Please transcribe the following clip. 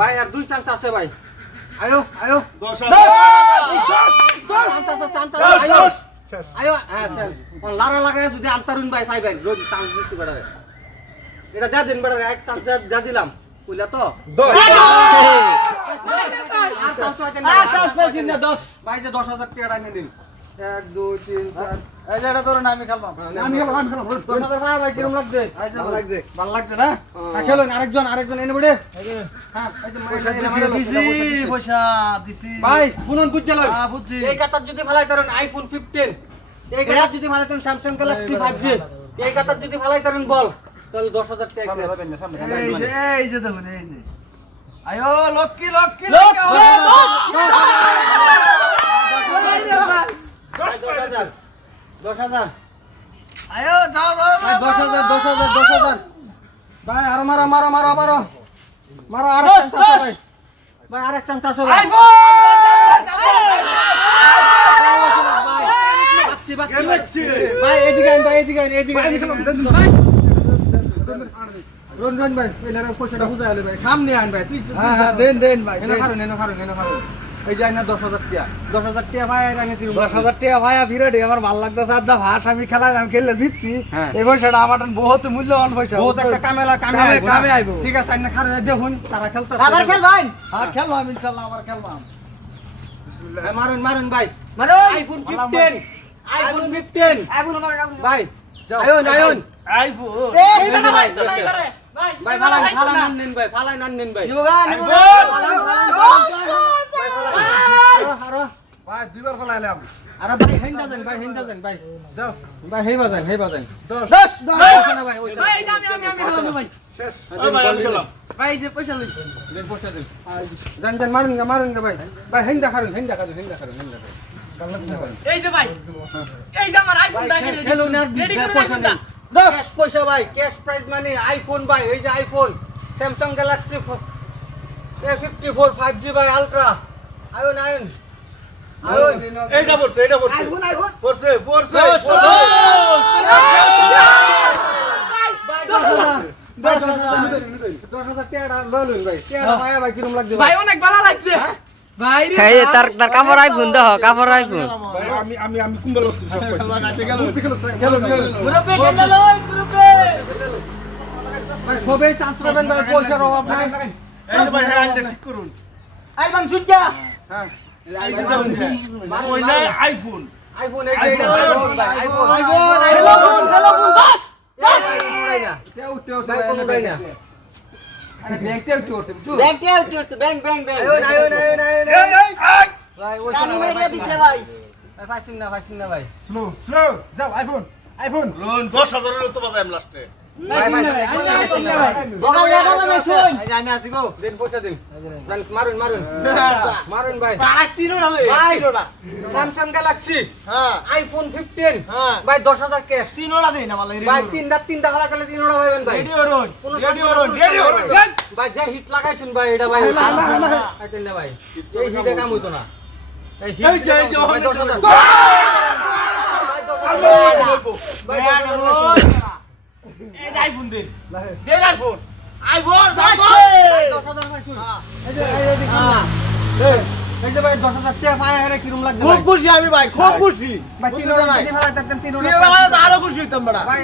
ভাই আর দুই চান্স আছে ভাই। আয়ো আয়ো। দশ আছে আয়ো। আয়ো হ্যাঁ লারা লাগায় যদি আনতারুন ভাই পাই ভাই রোজ চান্স দিচ্ছি বেড়ারে এটা যা দিন বেড়ারে এক চান্স যা দিলাম। কইলা তো? না, আর চান্স পাইতেন না, দশ। ভাই যে দশ হাজার টাকা নিয়ে নিন এক দুই তিন চার। এই যে এটা ধরুন আমি খেলবাম আমি খেলাম আমি খেলাম দশ ভাই ভাই কিরম লাগছে ভালো লাগছে। ভালো লাগছে না? হ্যাঁ, খেলুন আরেকজন আরেকজন এনে বেড়ে হ্যাঁ এই যে পয়সা এনে মারে দিছি। পয়সা দিছি। ভাই শুনুন বুঝছিল হ্যাঁ, বুঝছি। এই কাতার যদি ফেলাই করেন আইফোন ফিফটিন এই কাতার যদি ফেলাই করেন স্যামসাং গ্যালাক্সি ফাইভ জি এই কাতার যদি ফেলাই করেন বল। তাহলে দশ হাজার টাকা এই যে এই যে দেখুন এই যে। আয়ো লক্ষ্মী লক্ষ্মী লোক, লক্ষ্মী দশ হাজার দশ হাজার। আয়ো যাও যাও ভাই দশ হাজার দশ হাজার দশ হাজার। ভাই আরও মারো মারো মারো মারো। মারো আর চান্স আছে ভাই। ভাই আর এক চান্স ভাই। ভাই এদিকে আইন ভাই এদিকে আইন এদিকে আইন রন ভাই পয়সাটা বুঝা ভাই। সামনে আইন ভাই প্লিজ হ্যাঁ হ্যাঁ দেন দেন ভাই এনে খারুন এনে খারুন এনে খারুন এই যে দশ হাজার টাকা দশ হাজার টাকা ভাই আইনে দিরুম দশ হাজার টাকা ভাইয়া বিরাট আমার ভালো লাগতেছে আর যা ভাস আমি আমি খেললে জিতছি। হ্যাঁ। এই পয়সাটা আমার বহুত মূল্যবান পয়সা। বহুত একটা কামেলা কামে কামে- আইবো আইবো। ঠিক আছে আইনা খারুন দেখুন তারা খেলতে আবার খেলবাম হ্যাঁ খেলবাম ইনশাল্লাহ আবার খেলবাম মারুন মারুন ভাই। মারুন! আইফোন 15 আইফোন 15 ভাই। আয়ুন আয়ুন। আইফোন। ভাই ভাই। ফালাই ফালাই নান নিন ভাই। ফালাই নান নিন ভাই। ভাই দুইবার ফেলাইলাম আরে ভাই হেন্দা যান ভাই হেন্দা যান ভাই। যাও। ভাই হেই বাজান হেই বাজান। দশ। দশ দশ না ভাই ওই শেষ। ওই ভাই আমি খেলাম। দেন। পয়সা দেন। যান যান মারুন গা মারুন গা ভাই। ভাই হেন্দা খারুন হেন্দা খারুন হেন্দা খারুন হেন্দা খারুন এই যে ভাই। এই যে আমার আইফোন আর রেডি করে পয়সা নেই। ক্যাশ পয়সা ভাই ক্যাশ প্রাইস মানে আইফোন ভাই এই যে iPhone Samsung Galaxy A fifty four five G ভাই আলট্রা আয়ুন আয়ুন। এইটা পড়ছে এইটা পড়ছে। পড়ছে পড়ছে। দশ হাজার দশ। হাজার টাকা বলুন ভাই টাকা ভাই ভাই কিরম লাগছে। ভাই অনেক ভালো লাগছে ভাই রে এই যে তার কাপড় আইফোন দেখ কাপড় আইফোন। আমি আমি আমি কুম্বাল সবাই চান্স পাবেন ভাই পয়সার অভাব নাই। এই যে ভাই হ্যাঁ হ্যাঁ আইফোন আইফোন আইফোন ভাই আইফোন আইফোন, আইফোন খেলো কোন দশ আইফোন উড়াই না ভাই কোনো উড়াই না দেখতে একটু উঠছে বুঝছ আয়ুন আয়ুন আয়ুন আয়ুন এই এই আই ভাই ওই শোনা ভাই ভাই ভাই ফাইসিন না ফাইসিন না ভাই স্লো স্লো যাও আইফোন আইফোন রোন 10000 তো বাজাইম লাস্টে ভাই ভাই বগাল লাগাল না শুন এই যে আমি আসি গো দেন ভাই পাঁচ তিন ওড়ালে ভাই স্যামসাং গ্যালাক্সি আইফোন 15 ভাই 10000 ক্যাশ তিন ওড়া দেই না মালাই ভাই তিনটা তিনটা খেলা খেলে তিন ওটা পাবেন ভাই ভাই যে হিট লাগাইছেন ভাই এটা ভাই ভাই এই হিটে কাম হইতো না এই হিট এই যে, এই যে, ভাই, ওখানে 10,000 তো- ভাই, 10,000 ভাই, 10,000 দে যে phone iPhone iPhone iPhone ভাই, 10,000 ভাই, শুন। এই যে, এই যে দেখুন এই, এই যে ভাই 10,000 টাকা পায় হেরে কিরম লাগছে খুব খুশি আমি ভাই খুব খুশি। ভাই তিন হাজার তিন মানে আরও খুশি হইতাম বড়া ভাই